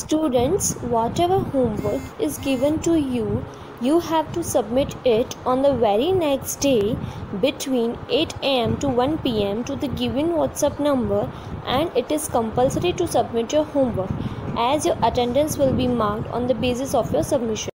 Students, whatever homework is given to you, you have to submit it on the very next day between 8 am to 1 pm to the given WhatsApp number, and it is compulsory to submit your homework as your attendance will be marked on the basis of your submission.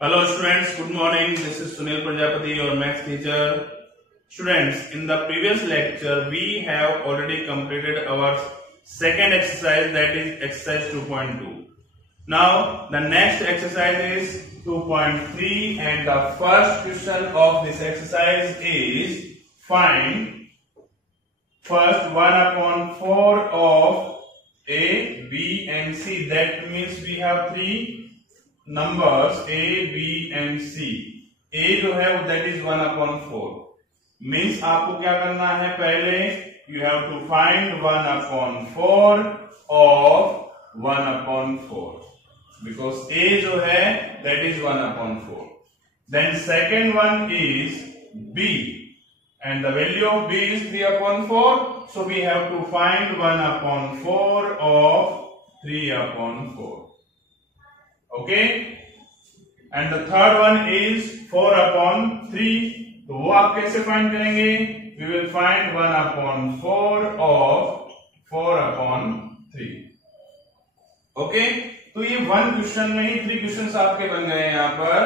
Hello students, good morning. This is Sunil Prajapati, your maths teacher. Students, in the previous lecture we have already completed our second exercise, that is exercise 2.2. Now the next exercise is 2.3 and the first question of this exercise is find first 1/4 of A, B and C. That means we have three numbers A, B and C. A जो है that is 1/4. Means आपको क्या करना है, पहले you have to find 1/4 of 1/4 because A जो है that is 1/4. Then second one is B and the value of B is 3/4. So we have to find 1/4 of 3/4. Okay, and the third one is 4/3. तो वो आप कैसे find करेंगे? We will find 1/4 of 4/3. Okay, तो ये one question में ही three questions आपके बन गए हैं यहाँ पर.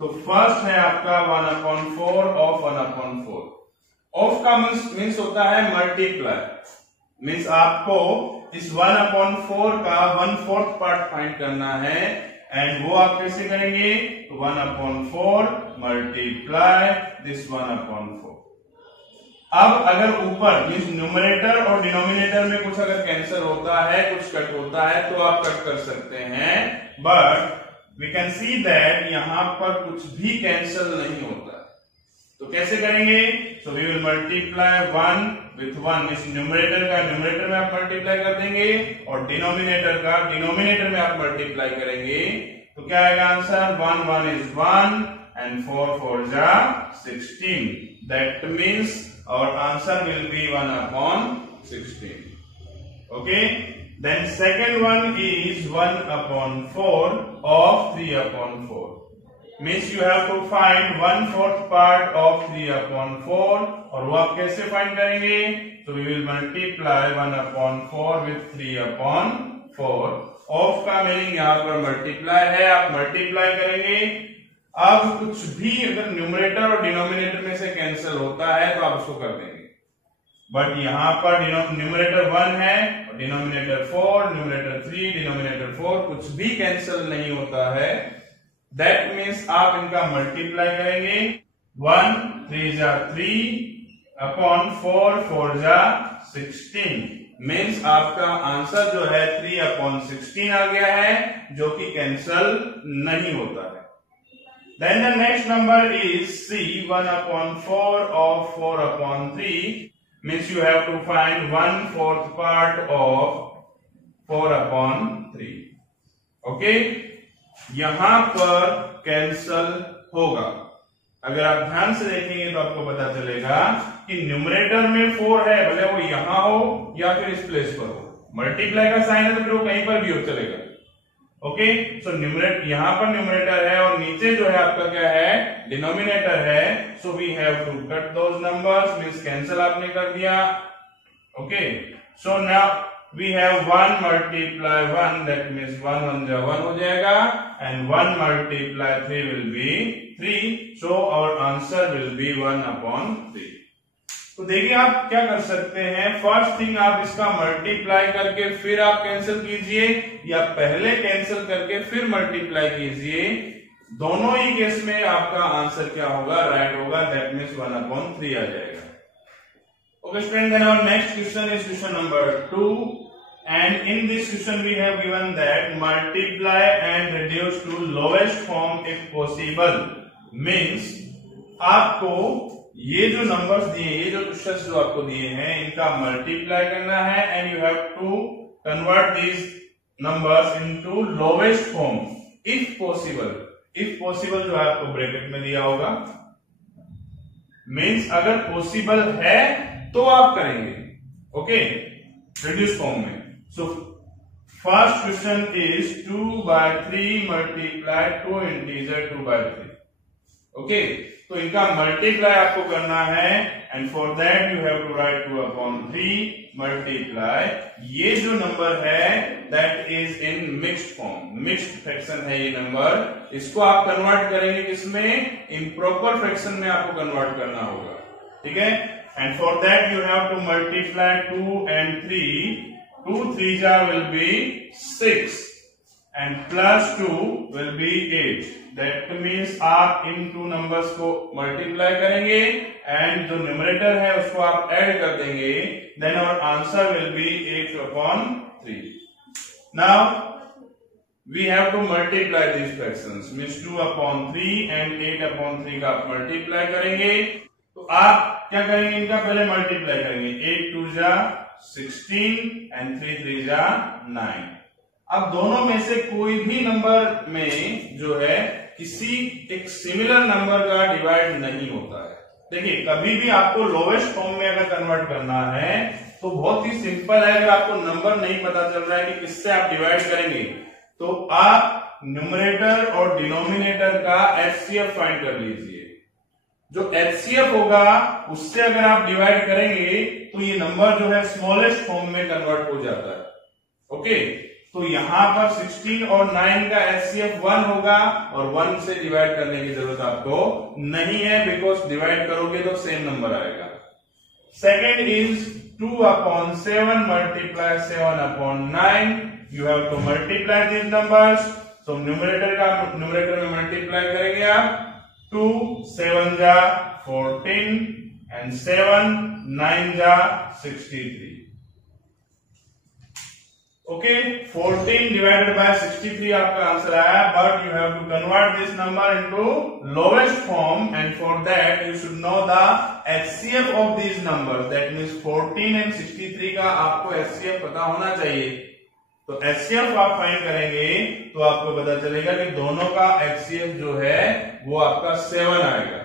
तो फर्स्ट है आपका 1/4 of 1/4. ऑफ का मीन्स होता है मल्टीप्लाई. मीन्स आपको इस 1/4 का 1/4 पार्ट फाइंड करना है एंड वो आप कैसे करेंगे? 1/4 मल्टीप्लाई दिस 1/4. अब अगर ऊपर मीन्स न्यूमरेटर और डिनोमिनेटर में कुछ अगर कैंसिल होता है, कुछ कट होता है तो आप कट कर सकते हैं, but we can see that यहां पर कुछ भी कैंसिल नहीं होता. तो कैसे करेंगे? So we will multiply 1 with 1 means numerator का न्यूमरेटर में आप मल्टीप्लाई कर देंगे और डिनोमिनेटर का डिनोमिनेटर में आप मल्टीप्लाई करेंगे. तो क्या आएगा आंसर? 1 1 is 1 and 4 4 जा 16. That means our answer will be 1/16. Okay. Then second one is 1/4 of 3/4. Means you have to find 1/4 part of 3/4 और वो आप कैसे फाइंड करेंगे? तो we will multiply 1/4 with 3/4. Of का मीनिंग यहाँ पर मल्टीप्लाई है, आप मल्टीप्लाई करेंगे. अब कुछ भी अगर न्यूमरेटर और डिनोमिनेटर में से कैंसिल होता है तो आप उसको कर देंगे, बट यहाँ पर न्यूमरेटर 1 है और डिनोमिनेटर 4, न्यूमरेटर 3, डिनोमिनेटर 4, कुछ भी कैंसिल नहीं होता है. दैट मीन्स आप इनका मल्टीप्लाई करेंगे. 1 3 जा 3 अपॉन 4 4 जा 16. मीन्स आपका आंसर जो है 3/16 आ गया है, जो कि कैंसल नहीं होता है. Then the next number is C, 1/4 of 4/3. Means you have to find 1/4 part of 4/3. Okay, यहां पर कैंसल होगा. अगर आप ध्यान से देखेंगे तो आपको पता चलेगा कि न्यूमरेटर में 4 है, भले वो यहां हो या फिर इस प्लेस पर हो. मल्टीप्लाई का साइन है तो फिर वो कहीं पर भी हो चलेगा. ओके, सो न्यूमरेटर यहां पर न्यूमरेटर है और नीचे जो है आपका क्या है? डिनोमिनेटर है. So we have to cut those numbers. Means cancel आपने कर दिया. Okay, so now we have 1 multiply 1, that means 1 1 जा 1 हो जाएगा and 1 multiply 3 will be 3. so our answer will be 1/3. तो देखिए आप क्या कर सकते हैं. फर्स्ट थिंग आप इसका मल्टीप्लाई करके फिर आप कैंसिल कीजिए, या पहले कैंसिल करके फिर मल्टीप्लाई कीजिए. दोनों ही केस में आपका आंसर क्या होगा? राइट होगा. दैट मीन्स 1/3 आ जाएगा. Okay students, then our next question is question number 2, and in this question we have given that multiply and reduce to lowest form if possible. Means आपको ये जो numbers दिए, ये जो क्वेश्चंस जो आपको दिए हैं, इनका मल्टीप्लाई करना है and you have to convert these numbers into lowest form if possible. If possible जो है आपको ब्रैकेट में दिया होगा, मीन्स अगर पॉसिबल है तो आप करेंगे, ओके, रिड्यूस फॉर्म में। So first question is 2/3 multiply 2 integer 2/3, okay. तो इनका मल्टीप्लाई आपको करना है, and for that you have to write 2/3 multiply, ये जो नंबर है that is in mixed form, mixed fraction है ये नंबर, इसको आप कन्वर्ट करेंगे किसमें, इम्प्रॉपर फ्रैक्शन में आपको कन्वर्ट करना होगा, ठीक है। And for that you have to multiply 2 and 3, 2 3s will be 6 and plus 2 will be 8, that means आप इन टू नंबर्स को मल्टीप्लाई करेंगे एंड जो न्यूमरेटर है उसको आप ऐड कर देंगे, then our answer will be 8/3। Now we have to multiply this fractions, means 2/3 and 8/3 का आप मल्टीप्लाई करेंगे। तो आप क्या करेंगे, इनका पहले मल्टीप्लाई करेंगे, 8 2s 16 and 3 3s 9। अब दोनों में से कोई भी नंबर में जो है किसी एक सिमिलर नंबर का डिवाइड नहीं होता है। देखिए कभी भी आपको लोवेस्ट फॉर्म में अगर कन्वर्ट करना है तो बहुत ही सिंपल है, अगर आपको नंबर नहीं पता चल रहा है कि किससे आप डिवाइड करेंगे तो आप न्यूमरेटर और डिनोमिनेटर का एचसीएफ फाइंड कर लीजिए। जो एचसीएफ होगा उससे अगर आप डिवाइड करेंगे तो ये नंबर जो है स्मॉलेस्ट फॉर्म में कन्वर्ट हो जाता है, ओके। तो यहां पर 16 और 9 का एचसीएफ 1 होगा और 1 से डिवाइड करने की जरूरत आपको नहीं है, बिकॉज डिवाइड करोगे तो सेम नंबर आएगा। Second is 2/7 multiply 7/9, you have to multiply this numbers. So numerator में मल्टीप्लाई करेंगे आप, 2 7 जा 14 एंड 7 9 जा 63, ओके। 14 डिवाइडेड बाय 63 आपका आंसर आया, but you have to convert this number into lowest form and for that you should know the HCF of these numbers, that means 14 and 63 का आपको HCF पता होना चाहिए। तो एचसीएफ आप फाइंड करेंगे तो आपको पता चलेगा कि दोनों का एचसीएफ जो है वो आपका 7 आएगा।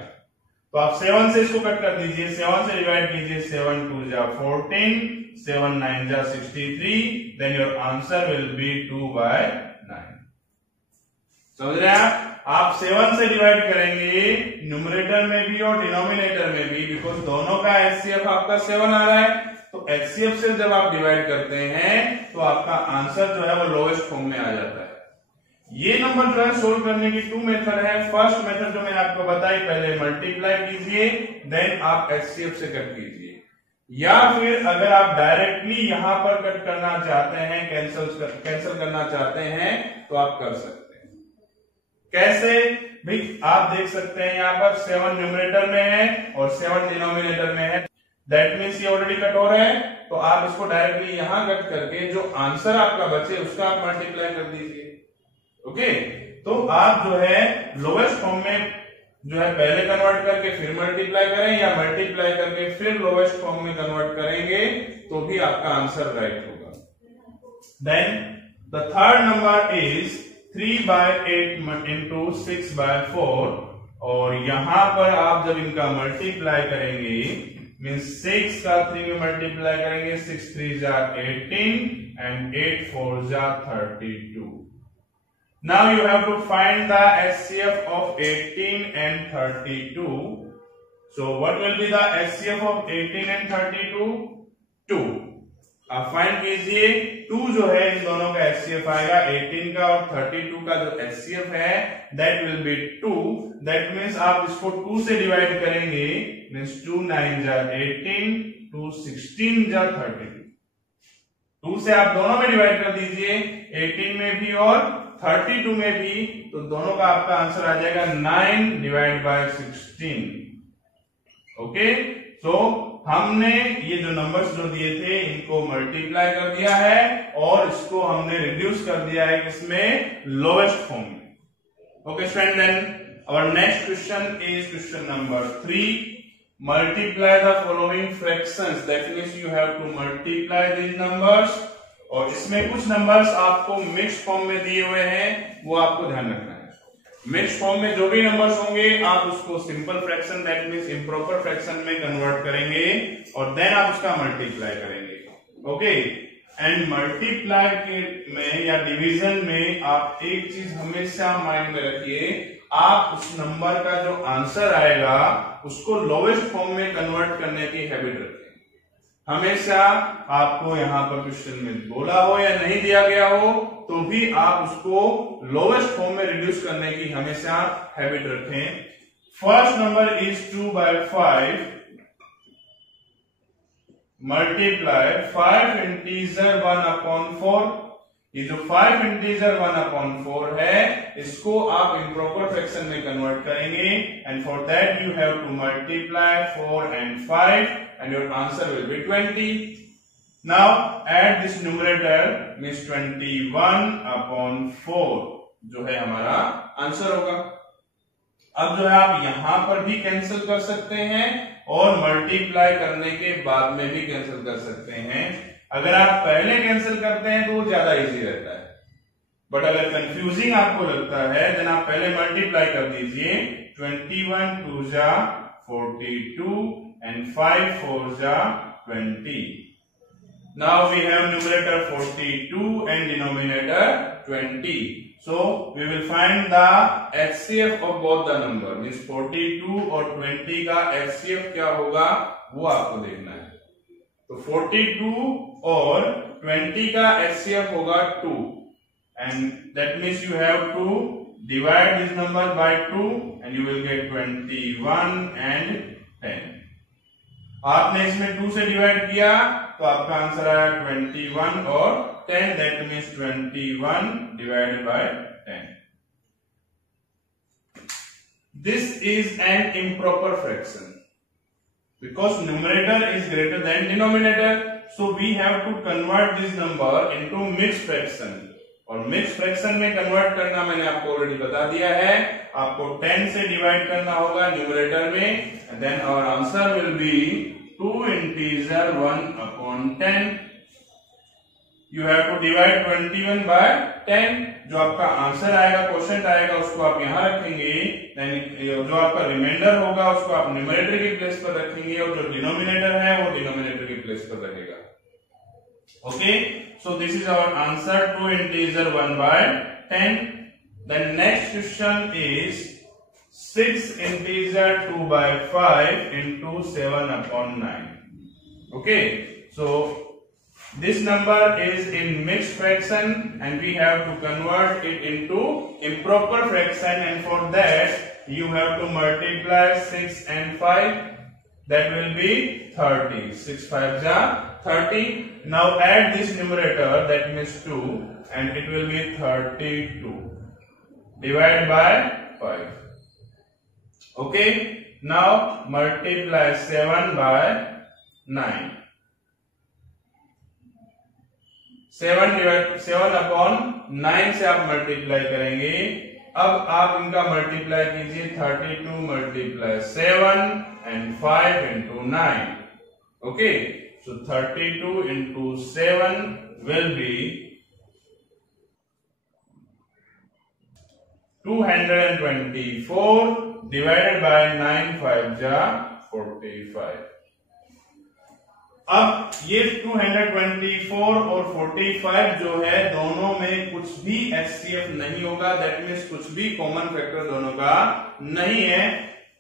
तो आप 7 से इसको कट कर दीजिए, 7 से डिवाइड कीजिए, 7 2 जा 14, 7 9 जा 63, then your answer will be 2/9। समझ रहे हैं आप 7 से डिवाइड करेंगे न्यूमरेटर में भी और डिनोमिनेटर में भी, बिकॉज दोनों का एचसीएफ आपका 7 आ रहा है। तो एचसीएफ से जब आप डिवाइड करते हैं तो आपका आंसर जो है वो लोएस्ट फॉर्म में आ जाता है। ये नंबर जो है सोल्व करने की 2 मेथड है। फर्स्ट मेथड जो मैंने आपको बताई, पहले मल्टीप्लाई कीजिए देन आप एचसीएफ से कट कीजिए, या फिर अगर आप डायरेक्टली यहां पर कट करना चाहते हैं, कैंसिल करना चाहते हैं तो आप कर सकते हैं। कैसे भाई, आप देख सकते हैं यहां पर 7 न्यूमरेटर में है और 7 डिनोमिनेटर में है, दैट मीन्स ये ऑलरेडी कट हो रहा है। तो आप इसको डायरेक्टली यहां कट करके जो आंसर आपका बचे उसका आप मल्टीप्लाई कर दीजिए, ओके। तो आप जो है लोवेस्ट फॉर्म में जो है पहले कन्वर्ट करके फिर मल्टीप्लाई करें, या मल्टीप्लाई करके फिर लोवेस्ट फॉर्म में कन्वर्ट करेंगे तो भी आपका आंसर राइट होगा। Then the third number is 3/8 into 6/4, और यहां पर आप जब इनका मल्टीप्लाई करेंगे मीन्स 6 का 3 में मल्टीप्लाई करेंगे, 6 3 जा 18 एंड 8 4 जा 32। Now you have to find the HCF of 18 and 32. So what will be the HCF of 18 and 32? 2. आप फाइंड कीजिए, 2 जो है इन दोनों का HCF आएगा 18 का, और 32 का जो HCF है that will be 2. That means आप इसको 2 से डिवाइड करेंगे, means 2 9 जा 18, 2 16 जा 32। 2 से आप दोनों में डिवाइड कर दीजिए, 18 में भी और 32 में भी, तो दोनों का आपका आंसर आ जाएगा 9 डिवाइड बाय 16, ओके। सो हमने ये जो नंबर्स जो दिए थे इनको मल्टीप्लाई कर दिया है और इसको हमने रिड्यूस कर दिया है किसमें, लोवेस्ट फॉर्म में, okay student. Then our next question is question number 3, multiply the following fractions, that means you have to multiply these numbers, और इसमें कुछ नंबर्स आपको मिक्स्ड फॉर्म में दिए हुए हैं, वो आपको ध्यान रखना है। मिक्स फॉर्म में जो भी नंबर्स होंगे आप उसको simple fraction that means improper fraction में कन्वर्ट करेंगे और देन आप उसका मल्टीप्लाई करेंगे। ओके, एंड मल्टीप्लाई के में या डिवीजन में आप एक चीज हमेशा माइंड में रखिए, आप उस नंबर का जो आंसर आएगा उसको लोवेस्ट फॉर्म में कन्वर्ट करने की हैबिट रखें। हमेशा आपको यहां पर क्वेश्चन में बोला हो या नहीं दिया गया हो तो भी आप उसको लोवेस्ट फॉर्म में रिड्यूस करने की हमेशा हैबिट रखें। First number is 2/5 multiply 5 integer 1/4। ये जो 5 इंटीजर 1/4 है इसको आप इम्प्रॉपर फ्रैक्शन में कन्वर्ट करेंगे and for that you have to multiply 4 and 5 and your answer will be 20. Now add this numerator means 21/4 जो है हमारा आंसर होगा। अब जो है आप यहां पर भी कैंसिल कर सकते हैं और मल्टीप्लाई करने के बाद में भी कैंसिल कर सकते हैं। अगर आप पहले कैंसिल करते हैं तो वो ज्यादा इजी रहता है, बट अगर कंफ्यूजिंग आपको लगता है देन आप पहले मल्टीप्लाई कर दीजिए। 21 2 जा 42 and 5 4 जा 20. Now we have numerator 42 and denominator 20. So we will find the HCF of both the number means 42 और 20 का HCF क्या होगा वो आपको देखना है। तो 42 और 20 का HCF होगा 2 and that means you have to divide this number by 2 and you will get 21 and 10. आपने इसमें 2 से डिवाइड किया तो आपका आंसर आया 21 और 10 that means 21 divided by 10. This is an improper fraction because numerator is greater than denominator, so we have to convert this number into mixed fraction और mix fraction में कन्वर्ट करना मैंने आपको ऑलरेडी बता दिया है। आपको 10 से डिवाइड करना होगा न्यूमरेटर में and then our answer will be 2 integer 1/10। You have to divide 21 by 10। जो आपका आंसर आएगा क्वेश्चन आएगा उसको आप यहां रखेंगे, जो आपका रिमाइंडर होगा उसको आप न्यूमरेटर की प्लेस पर रखेंगे और जो डिनोमिनेटर है वो डिनोमिनेटर की प्लेस पर रहेगा। Okay, so this is our answer 2 integer 1/10. The next question is 6 integer 2/5 into 7/9. Okay, so this number is in mixed fraction and we have to convert it into improper fraction, and for that you have to multiply 6 and 5. That will be 30. 6 5 ja 30. Now add this numerator that means 2 and it will be 32. Divide by 5. Okay. Now multiply 7 by 9. 7/9 से आप multiply करेंगे। अब आप इनका multiply कीजिए 32 multiply 7 and 5 into 9. Okay, so 32 into 7 will be 224 divided by 9 5 ja 45. अब ये 224 और 45 जो है दोनों में कुछ भी HCF नहीं होगा, दैट मीन्स कुछ भी कॉमन फैक्टर दोनों का नहीं है।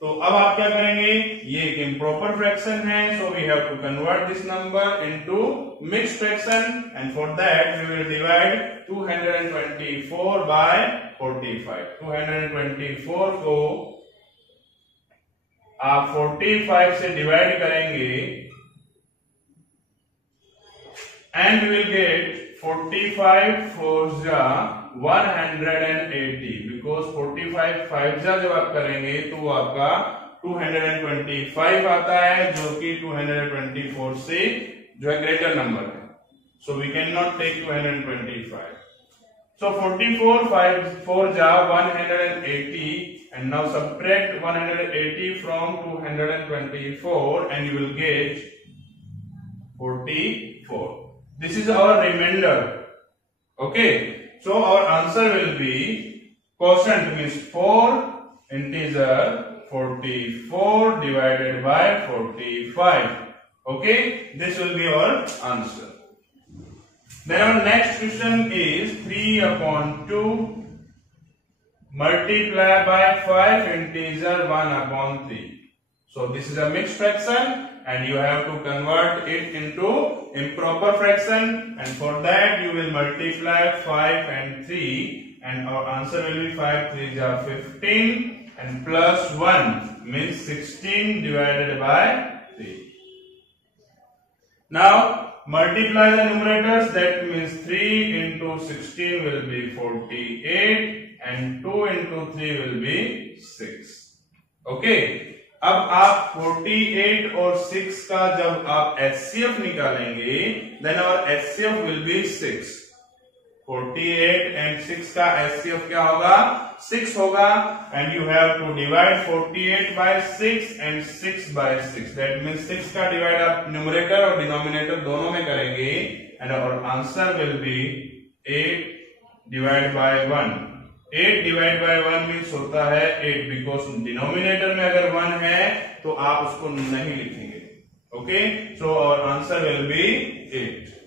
तो अब आप क्या करेंगे, ये एक इम्प्रॉपर फ्रैक्शन है, so we have to convert this number into mixed fraction and for that we will divide 224 by 45। 224 को आप 45 से डिवाइड करेंगे and we will get 45 4 ja 180 because 45 5 ja जब आप करेंगे तो वो आपका 225 आता है जो कि 224 से जो है ग्रेटर नंबर है, so we cannot take 225. So 44 5 4 ja 180 and now subtract 180 from 224 and you will get 44. This is our remainder. Okay, so our answer will be quotient means 4 integer 44 divided by 45. Okay, this will be our answer. Then our next question is 3 upon 2 multiply by 5 integer 1 upon 3. So this is a mixed fraction and you have to convert it into improper fraction, and for that you will multiply 5 and 3 and our answer will be 5 3 are 15 and plus 1 means 16 divided by 3. Now multiply the numerators, that means 3 into 16 will be 48 and 2 into 3 will be 6. Okay, अब आप 48 और 6 का जब आप HCF निकालेंगे then our HCF will be 6. 48 and 6 का HCF क्या होगा? 6 होगा, and you have to divide 48 by 6 and 6 by 6. That means 6 का divide आप numerator और denominator दोनों में करेंगे and our answer will be 8 divided by 1. 8 divided by 1 means होता है 8 because denominator में अगर 1 है तो आप उसको नहीं लिखेंगे. Okay, so our answer will be 8.